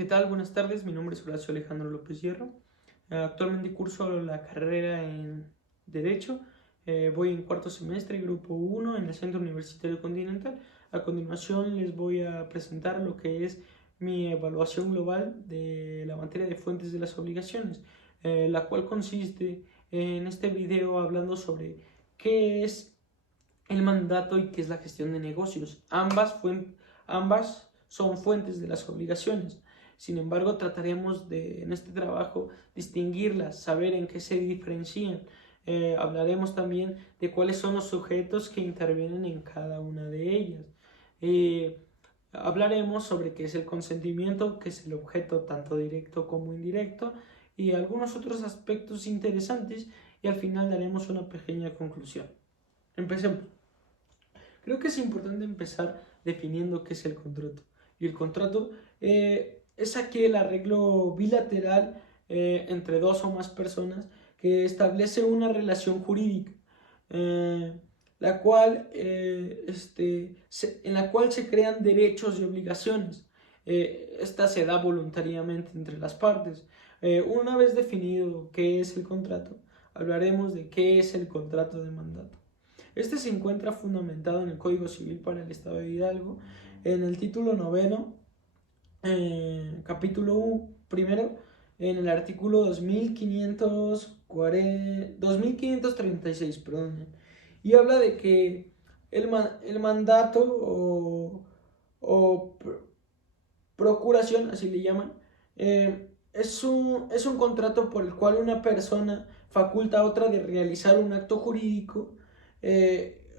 ¿Qué tal? Buenas tardes, mi nombre es Horacio Alejandro López Hierro. Actualmente curso la carrera en Derecho. Voy en cuarto semestre, grupo 1, en el Centro Universitario Continental. A continuación les voy a presentar lo que es mi evaluación global de la materia de fuentes de las obligaciones, la cual consiste en este video hablando sobre qué es el mandato y qué es la gestión de negocios. Ambas son fuentes de las obligaciones. Sin embargo, trataremos de, en este trabajo, distinguirlas, saber en qué se diferencian. Hablaremos también de cuáles son los sujetos que intervienen en cada una de ellas. Hablaremos sobre qué es el consentimiento, qué es el objeto tanto directo como indirecto y algunos otros aspectos interesantes, y al final daremos una pequeña conclusión. Empecemos. Creo que es importante empezar definiendo qué es el contrato. Y el contrato es aquel arreglo bilateral entre dos o más personas que establece una relación jurídica, la cual, en la cual se crean derechos y obligaciones. Esta se da voluntariamente entre las partes. Una vez definido qué es el contrato, hablaremos de qué es el contrato de mandato. Este se encuentra fundamentado en el Código Civil para el Estado de Hidalgo, en el título 9, capítulo primero, en el artículo 2536, perdón, y habla de que el mandato o procuración, así le llaman, es un contrato por el cual una persona faculta a otra de realizar un acto jurídico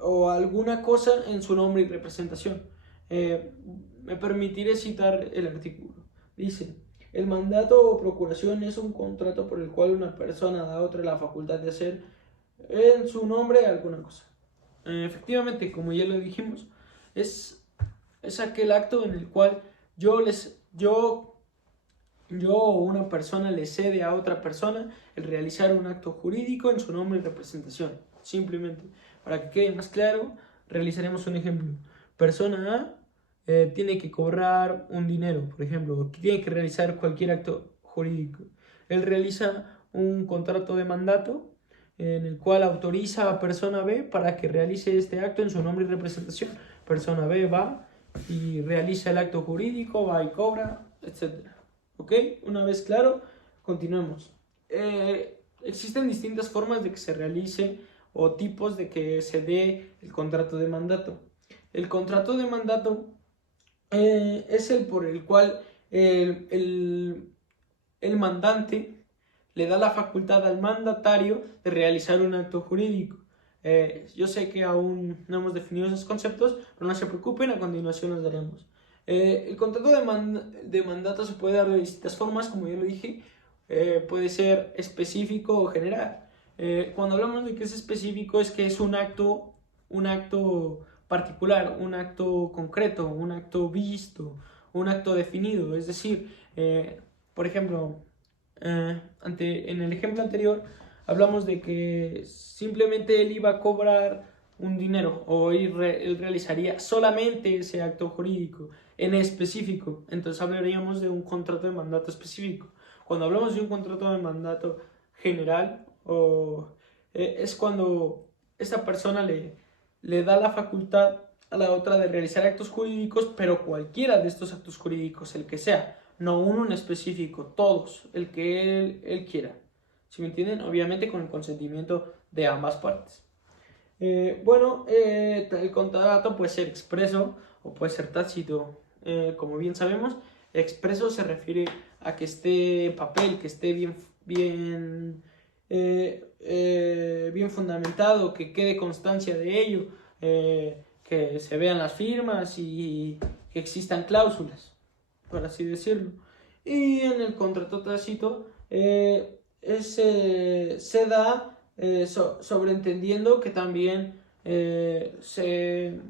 o alguna cosa en su nombre y representación. Me permitiré citar el artículo. Dice: el mandato o procuración es un contrato por el cual una persona da a otra la facultad de hacer en su nombre alguna cosa. Efectivamente, como ya lo dijimos, es aquel acto en el cual yo o una persona le cede a otra persona el realizar un acto jurídico en su nombre y representación. Simplemente, para que quede más claro, realizaremos un ejemplo. Persona A tiene que cobrar un dinero, por ejemplo, o tiene que realizar cualquier acto jurídico. Él realiza un contrato de mandato en el cual autoriza a persona B para que realice este acto en su nombre y representación. Persona B va y realiza el acto jurídico, va y cobra, etc. ¿Ok? Una vez claro, continuemos. Existen distintas formas de que se realice o tipos de que se dé el contrato de mandato. El contrato de mandato es el por el cual el mandante le da la facultad al mandatario de realizar un acto jurídico. Yo sé que aún no hemos definido esos conceptos, pero no se preocupen, a continuación los daremos. El contrato de mandato se puede dar de distintas formas, como ya lo dije. Puede ser específico o general. Cuando hablamos de que es específico, es que es un acto particular, un acto concreto, un acto visto, un acto definido. Es decir, por ejemplo, en el ejemplo anterior hablamos de que simplemente él iba a cobrar un dinero o él realizaría solamente ese acto jurídico en específico. Entonces hablaríamos de un contrato de mandato específico. Cuando hablamos de un contrato de mandato general, es cuando esta persona le da la facultad a la otra de realizar actos jurídicos, pero cualquiera de estos actos jurídicos, el que sea, no uno en específico, todos, el que él quiera. ¿Sí me entienden? Obviamente con el consentimiento de ambas partes. El contrato puede ser expreso o puede ser tácito. Como bien sabemos, expreso se refiere a que esté en papel, que esté bien fundamentado, que quede constancia de ello, que se vean las firmas y que existan cláusulas, por así decirlo. Y en el contrato tácito se da sobreentendiendo que también se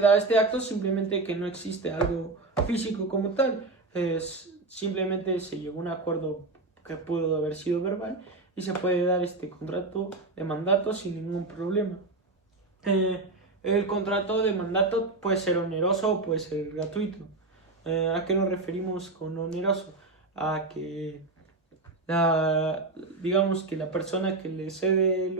da este acto, simplemente que no existe algo físico como tal. Simplemente se llegó a un acuerdo que pudo haber sido verbal y se puede dar este contrato de mandato sin ningún problema. El contrato de mandato puede ser oneroso o puede ser gratuito. ¿A qué nos referimos con oneroso? A que digamos que la persona que le cede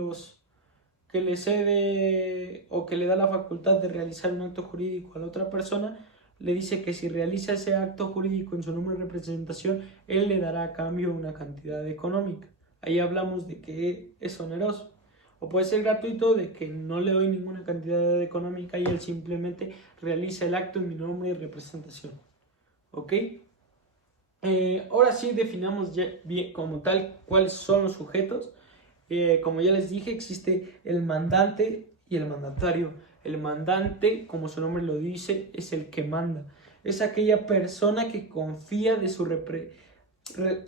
o que le da la facultad de realizar un acto jurídico a la otra persona, le dice que si realiza ese acto jurídico en su nombre de representación, él le dará a cambio una cantidad económica. Ahí hablamos de que es oneroso. O puede ser gratuito, de que no le doy ninguna cantidad económica y él simplemente realiza el acto en mi nombre de representación. ¿Ok? Ahora sí definamos ya bien como tal cuáles son los sujetos. Como ya les dije, existe el mandante y el mandatario. El mandante, como su nombre lo dice, es el que manda. Es aquella persona que confía de su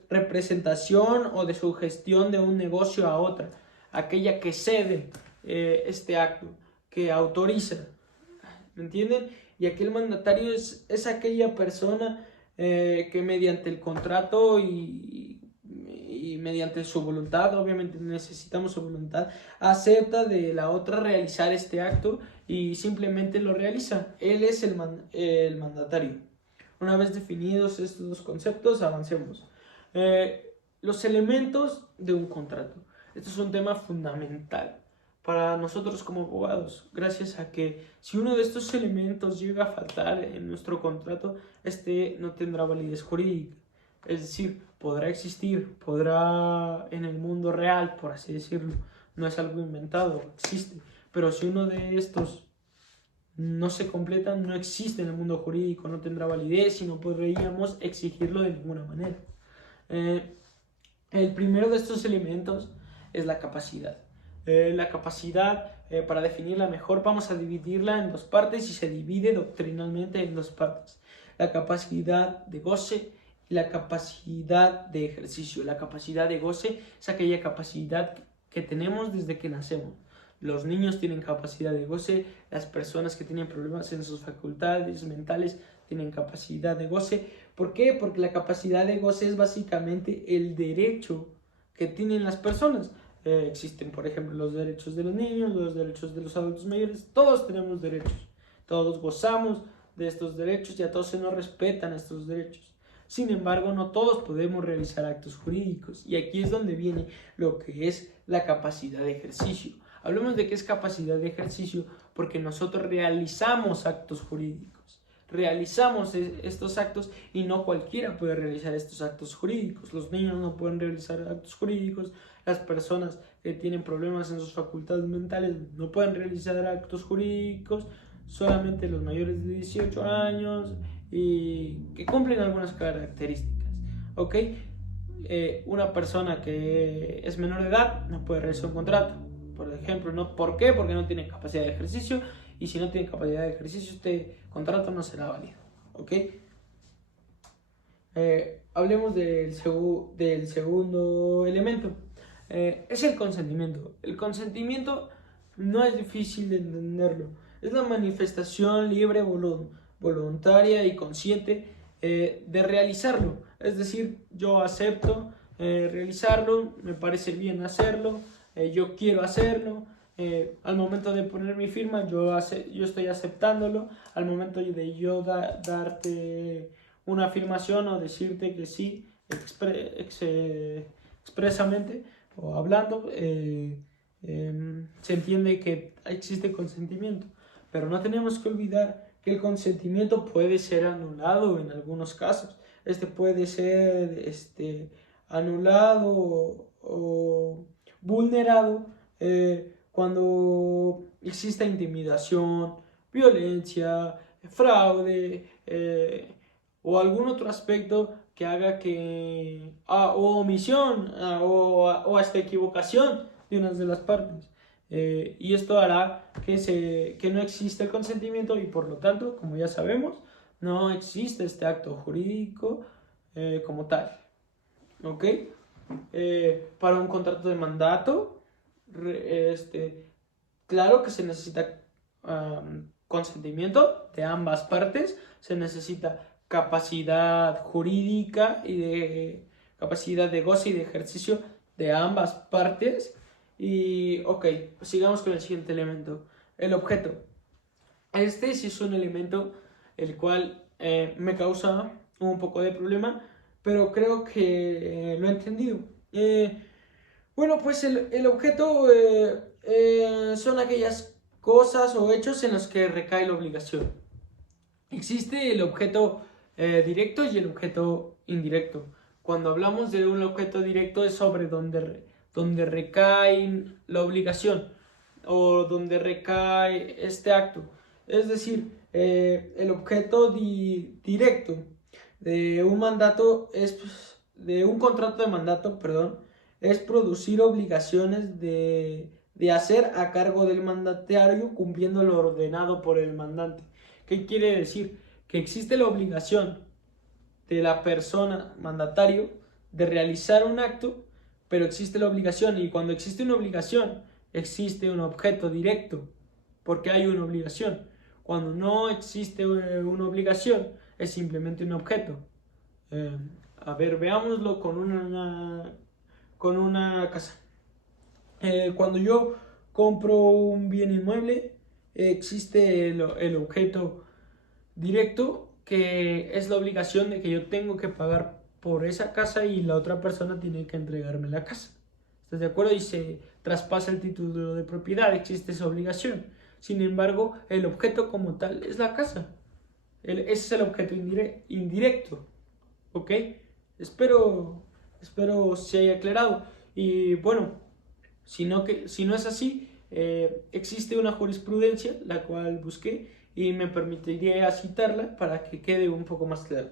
representación o de su gestión de un negocio a otra. Aquella que cede este acto, que autoriza. ¿Me entienden? Y aquí el mandatario es aquella persona que mediante el contrato y mediante su voluntad, obviamente necesitamos su voluntad, acepta de la otra realizar este acto y simplemente lo realiza. Él es el mandatario. Una vez definidos estos dos conceptos, avancemos. Los elementos de un contrato. Esto es un tema fundamental para nosotros como abogados, gracias a que si uno de estos elementos llega a faltar en nuestro contrato, este no tendrá validez jurídica. Es decir, podrá existir, podrá en el mundo real, por así decirlo, no es algo inventado, existe, pero si uno de estos no se completa, no existe en el mundo jurídico, no tendrá validez y no podríamos exigirlo de ninguna manera. El primero de estos elementos es la capacidad. La capacidad, para definirla mejor, vamos a dividirla en dos partes y se divide doctrinalmente en dos partes. La capacidad de goce y la capacidad de ejercicio. La capacidad de goce es aquella capacidad que tenemos desde que nacemos. Los niños tienen capacidad de goce, las personas que tienen problemas en sus facultades mentales tienen capacidad de goce. ¿Por qué? Porque la capacidad de goce es básicamente el derecho que tienen las personas. Existen, por ejemplo, los derechos de los niños, los derechos de los adultos mayores, todos tenemos derechos, todos gozamos de estos derechos y a todos se nos respetan estos derechos. Sin embargo, no todos podemos realizar actos jurídicos y aquí es donde viene lo que es la capacidad de ejercicio. Hablemos de qué es capacidad de ejercicio porque nosotros realizamos actos jurídicos. Realizamos estos actos y no cualquiera puede realizar estos actos jurídicos. Los niños no pueden realizar actos jurídicos, las personas que tienen problemas en sus facultades mentales no pueden realizar actos jurídicos, solamente los mayores de 18 años y que cumplen algunas características. ¿Ok? Una persona que es menor de edad no puede realizar un contrato, por ejemplo, ¿no? ¿Por qué? Porque no tiene capacidad de ejercicio y si no tiene capacidad de ejercicio este contrato no será válido. ¿Ok? Hablemos del segundo elemento. Es el consentimiento. El consentimiento no es difícil de entenderlo. Es la manifestación libre, voluntaria y consciente de realizarlo. Es decir, yo acepto realizarlo, me parece bien hacerlo, yo quiero hacerlo. Al momento de poner mi firma, yo estoy aceptándolo. Al momento de yo darte una afirmación o decirte que sí, expresamente o hablando, se entiende que existe consentimiento. Pero no tenemos que olvidar que el consentimiento puede ser anulado en algunos casos. Este puede ser anulado o vulnerado cuando exista intimidación, violencia, fraude o algún otro aspecto que haga que o omisión o hasta equivocación de una de las partes. Y esto hará que no exista el consentimiento y por lo tanto, como ya sabemos, no existe este acto jurídico como tal. ¿Ok? Para un contrato de mandato, claro que se necesita consentimiento de ambas partes, se necesita capacidad jurídica y de capacidad de goce y de ejercicio de ambas partes. Y ok, sigamos con el siguiente elemento, el objeto. Este sí es un elemento el cual me causa un poco de problema, pero creo que lo he entendido. Bueno, pues el objeto son aquellas cosas o hechos en los que recae la obligación. Existe el objeto directo y el objeto indirecto. Cuando hablamos de un objeto directo es sobre donde recae la obligación o donde recae este acto. Es decir, el objeto directo de un mandato es, pues, de un contrato de mandato, perdón, es producir obligaciones de hacer a cargo del mandatario cumpliendo lo ordenado por el mandante. ¿Qué quiere decir? Que existe la obligación de la persona mandatario de realizar un acto, pero existe la obligación, y cuando existe una obligación, existe un objeto directo, porque hay una obligación. Cuando no existe una obligación, es simplemente un objeto. A ver, veámoslo con una casa. Cuando yo compro un bien inmueble, existe el objeto directo, que es la obligación de que yo tengo que pagar por esa casa y la otra persona tiene que entregarme la casa. ¿Estás de acuerdo? Y se traspasa el título de propiedad, existe esa obligación. Sin embargo, el objeto como tal es la casa. Ese es el objeto indirecto. ¿Ok? Espero se haya aclarado. Y bueno, si no es así, existe una jurisprudencia, la cual busqué y me permitiría citarla para que quede un poco más claro.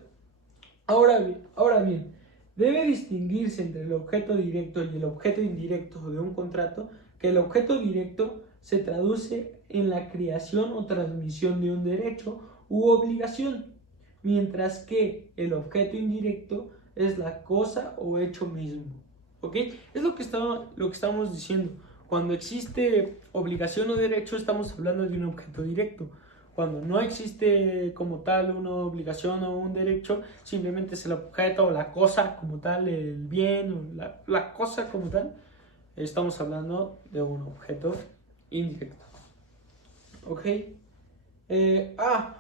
Ahora bien, debe distinguirse entre el objeto directo y el objeto indirecto de un contrato, que el objeto directo se traduce en la creación o transmisión de un derecho u obligación, mientras que el objeto indirecto es la cosa o hecho mismo. ¿Ok? Es lo que estamos diciendo. Cuando existe obligación o derecho, estamos hablando de un objeto directo. Cuando no existe como tal una obligación o un derecho, simplemente es el objeto o la cosa como tal, el bien o la cosa como tal, estamos hablando de un objeto indirecto. ¿Ok?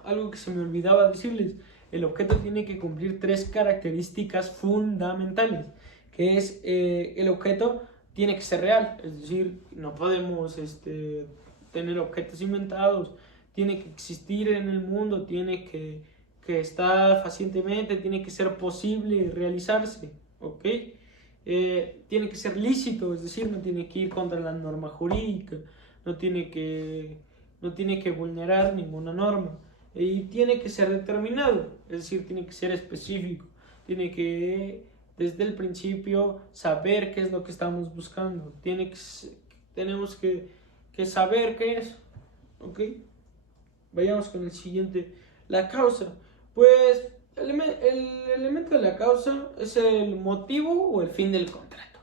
Algo que se me olvidaba decirles. El objeto tiene que cumplir 3 características fundamentales, que es el objeto tiene que ser real, es decir, no podemos tener objetos inventados, tiene que existir en el mundo, que estar facientemente, tiene que ser posible realizarse, ¿ok? Tiene que ser lícito, es decir, no tiene que ir contra la norma jurídica, no tiene que, no tiene que vulnerar ninguna norma, y tiene que ser determinado, es decir, tiene que ser específico, tiene que desde el principio saber qué es lo que estamos buscando, tenemos que saber qué es, ¿ok? Vayamos con el siguiente, la causa. Pues el elemento de la causa es el motivo o el fin del contrato.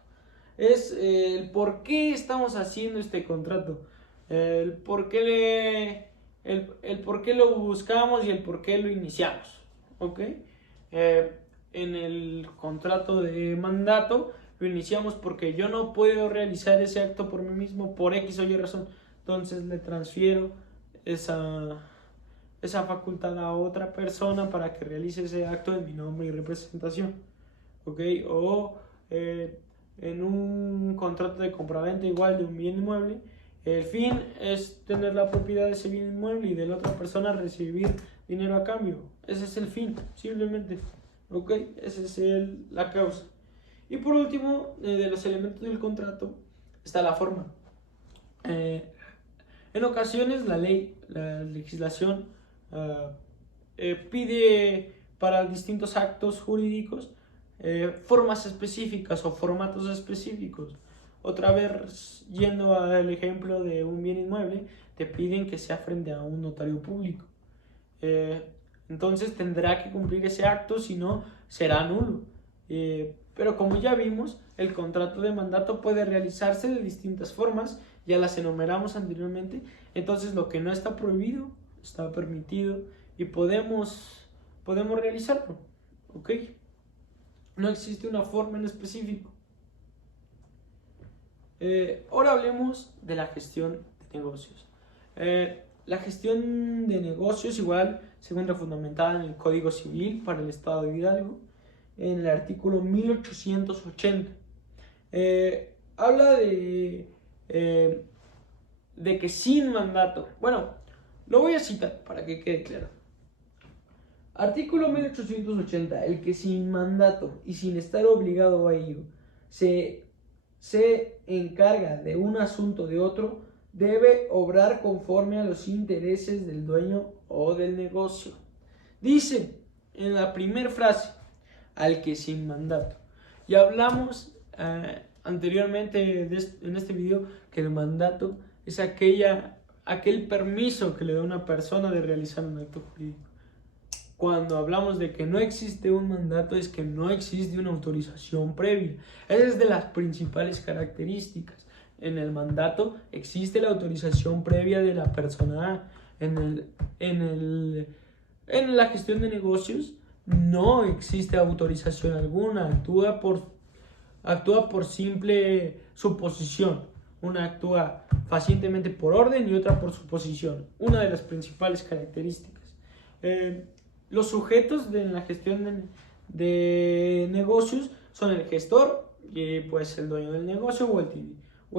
Es el por qué estamos haciendo este contrato, el por qué, el por qué lo buscamos y el por qué lo iniciamos. ¿Ok? En el contrato de mandato lo iniciamos porque yo no puedo realizar ese acto por mí mismo por X o Y razón. Entonces le transfiero esa facultad a otra persona para que realice ese acto en mi nombre y representación. ¿Ok? O en un contrato de compraventa igual de un bien inmueble, el fin es tener la propiedad de ese bien inmueble y de la otra persona recibir dinero a cambio. Ese es el fin, simplemente. ¿Ok? Esa es la causa. Y por último, de los elementos del contrato, está la forma. En ocasiones la legislación pide para distintos actos jurídicos formas específicas o formatos específicos. Otra vez, yendo al ejemplo de un bien inmueble, te piden que sea frente a un notario público. Entonces tendrá que cumplir ese acto, si no, será nulo. Pero como ya vimos, el contrato de mandato puede realizarse de distintas formas, ya las enumeramos anteriormente. Entonces lo que no está prohibido, está permitido y podemos realizarlo. ¿Ok? No existe una forma en específico. Ahora hablemos de la gestión de negocios. La gestión de negocios igual se encuentra fundamentada en el Código Civil para el Estado de Hidalgo, en el artículo 1880. Habla de que sin mandato, bueno, lo voy a citar para que quede claro. Artículo 1880. El que sin mandato y sin estar obligado a ello se encarga de un asunto de otro, debe obrar conforme a los intereses del dueño o del negocio. Dice en la primera frase, al que sin mandato. Ya hablamos anteriormente en este video que el mandato es aquel permiso que le da una persona de realizar un acto jurídico. Cuando hablamos de que no existe un mandato, es que no existe una autorización previa. Esa es de las principales características. En el mandato existe la autorización previa de la persona. En la gestión de negocios no existe autorización alguna. Actúa por simple suposición. Una actúa facientemente por orden y otra por suposición. Una de las principales características. Los sujetos de la gestión de negocios son el gestor, pues el dueño del negocio o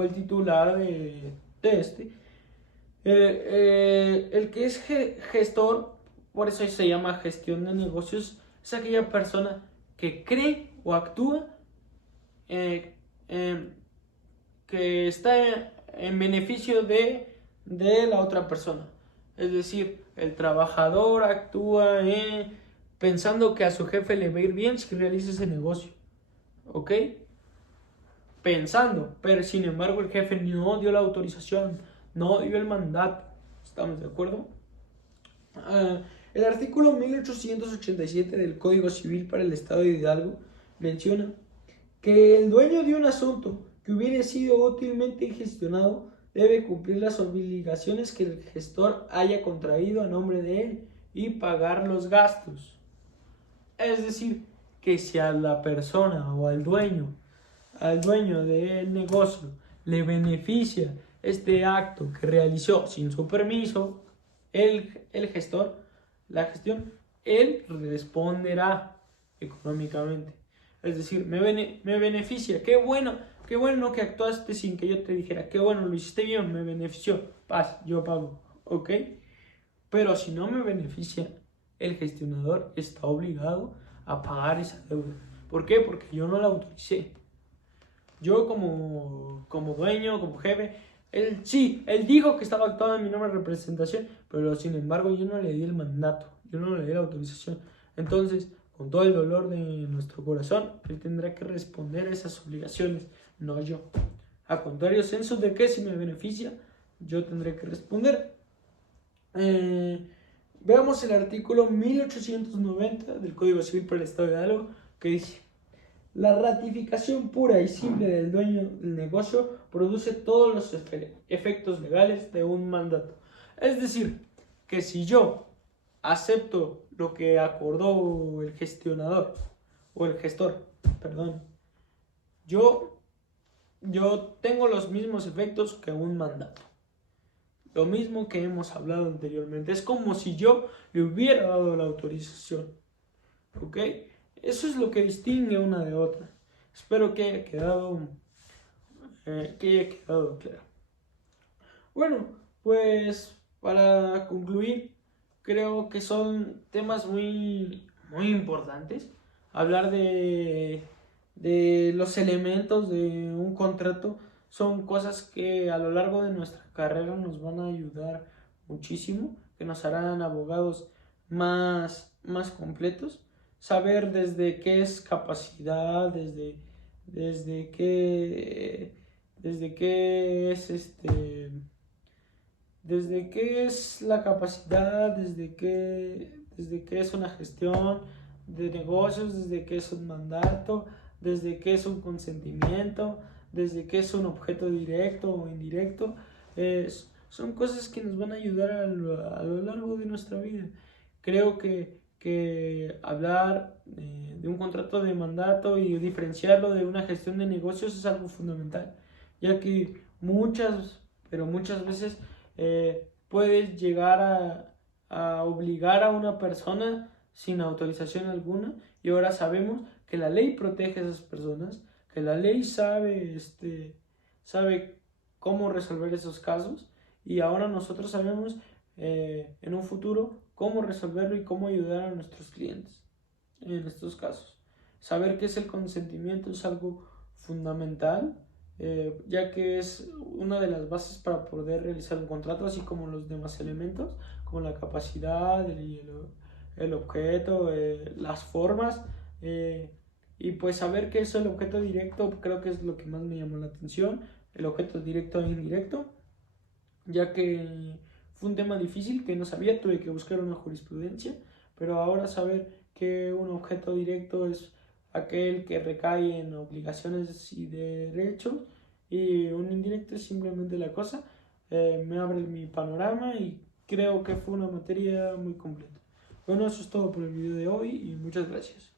el titular de este. El que es gestor, por eso se llama gestión de negocios, es aquella persona que cree o actúa que está en beneficio de la otra persona. Es decir, el trabajador actúa pensando que a su jefe le va a ir bien si realiza ese negocio. ¿Ok? Pensando, pero sin embargo el jefe no dio la autorización, no dio el mandato. ¿Estamos de acuerdo? El artículo 1887 del Código Civil para el Estado de Hidalgo menciona que el dueño de un asunto que hubiere sido útilmente gestionado debe cumplir las obligaciones que el gestor haya contraído a nombre de él y pagar los gastos. Es decir, que si a la persona o al dueño del negocio le beneficia este acto que realizó sin su permiso, el gestor, la gestión, él responderá económicamente. Es decir, me beneficia, qué bueno que actuaste sin que yo te dijera, qué bueno, lo hiciste bien, me benefició, paz, yo pago, ¿ok? Pero si no me beneficia, el gestionador está obligado a pagar esa deuda. ¿Por qué? Porque yo no la autoricé. Yo como dueño, como jefe, él dijo que estaba actuando en mi nombre de representación, pero sin embargo yo no le di el mandato, yo no le di la autorización. Entonces, con todo el dolor de nuestro corazón, él tendrá que responder a esas obligaciones, no yo. A contrario, censo de que si me beneficia, yo tendré que responder. Veamos el artículo 1890 del Código Civil para el Estado de Hidalgo, que dice: la ratificación pura y simple del dueño del negocio produce todos los efectos legales de un mandato. Es decir, que si yo acepto lo que acordó el gestionador o el gestor, perdón, yo tengo los mismos efectos que un mandato. Lo mismo que hemos hablado anteriormente. Es como si yo le hubiera dado la autorización. ¿Ok? Eso es lo que distingue una de otra. Espero que haya quedado claro. Bueno, pues para concluir, creo que son temas muy, muy importantes. Hablar de los elementos de un contrato son cosas que a lo largo de nuestra carrera nos van a ayudar muchísimo, que nos harán abogados más completos. Saber desde qué es capacidad, desde qué es la capacidad, desde qué es una gestión de negocios, desde qué es un mandato, desde qué es un consentimiento, desde qué es un objeto directo o indirecto. Son cosas que nos van a ayudar a lo largo de nuestra vida. Creo que hablar de un contrato de mandato y diferenciarlo de una gestión de negocios es algo fundamental, ya que muchas veces puedes llegar a obligar a una persona sin autorización alguna, y ahora sabemos que la ley protege a esas personas, que la ley sabe cómo resolver esos casos, y ahora nosotros sabemos en un futuro cómo resolverlo y cómo ayudar a nuestros clientes en estos casos. Saber qué es el consentimiento es algo fundamental, ya que es una de las bases para poder realizar un contrato, así como los demás elementos, como la capacidad, el objeto, las formas, y pues saber qué es el objeto directo creo que es lo que más me llamó la atención, el objeto directo e indirecto, ya que fue un tema difícil que no sabía, tuve que buscar una jurisprudencia, pero ahora saber que un objeto directo es aquel que recae en obligaciones y derechos, y un indirecto es simplemente la cosa, me abre mi panorama y creo que fue una materia muy completa. Bueno, eso es todo por el video de hoy y muchas gracias.